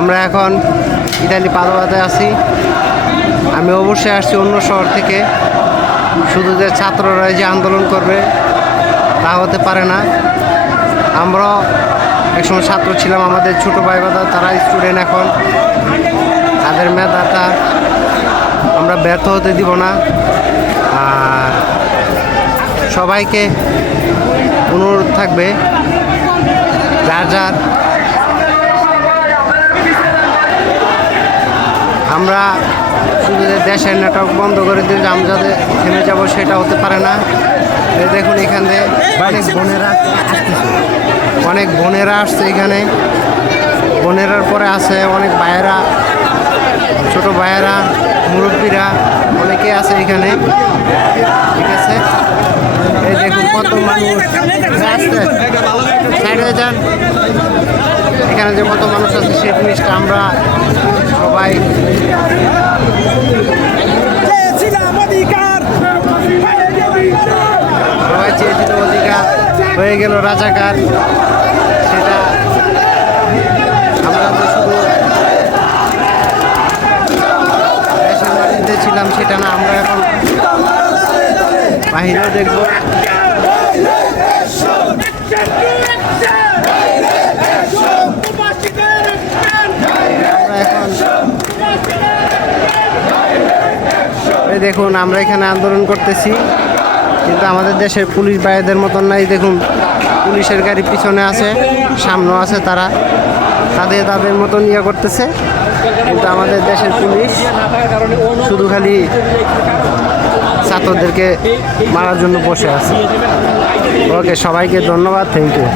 আমরা এখন ইতালি পাদোয়াতে আছি। আমি অবশ্যই আসছি অন্য শহর থেকে, শুধু যে ছাত্ররাই যে আন্দোলন করবে তা হতে পারে না। আমরাও একসময় ছাত্র ছিলাম, আমাদের ছোটো ভাই বাদা তারা স্টুডেন্ট এখন, তাদের মেধাটা আমরা ব্যর্থ হতে দিব না। আর সবাইকে অনুরোধ থাকবে, যার যার আমরা শুধু যে দেশের নেটওয়ার্ক বন্ধ করে দিয়ে আমরা যাতে থেমে যাবো সেটা হতে পারে না। এই দেখুন এখানে অনেক বোনেরা আসছে এখানে, বোনেরার পরে আছে অনেক ভাইয়েরা, ছোট ভাইয়েরা, মুরব্বীরা অনেকে আছে এখানে, ঠিক আছে। এই দেখুন কত মানুষ আসছে, সাইডে যান, এখানে যে কত মানুষ আছে সেই জিনিসটা আমরা সবাই চেয়েছিল, অধিকার হয়ে গেল রাজাকার। সেটা আমরা তো শুধু দেশের মাটিতে ছিলাম সেটা না, আমরা এখন বাহিরেও দেখবো। দেখুন আমরা এখানে আন্দোলন করতেছি, কিন্তু আমাদের দেশের পুলিশ ভাইদের মতন নাই। দেখুন পুলিশের গাড়ি পিছনে আছে, সামনেও আছে, তারা তাদের মতন ইয়ে করতেছে, কিন্তু আমাদের দেশের পুলিশ শুধু খালি ছাত্রদেরকে মারার জন্য বসে আছে। ওকে, সবাইকে ধন্যবাদ, থ্যাংক ইউ।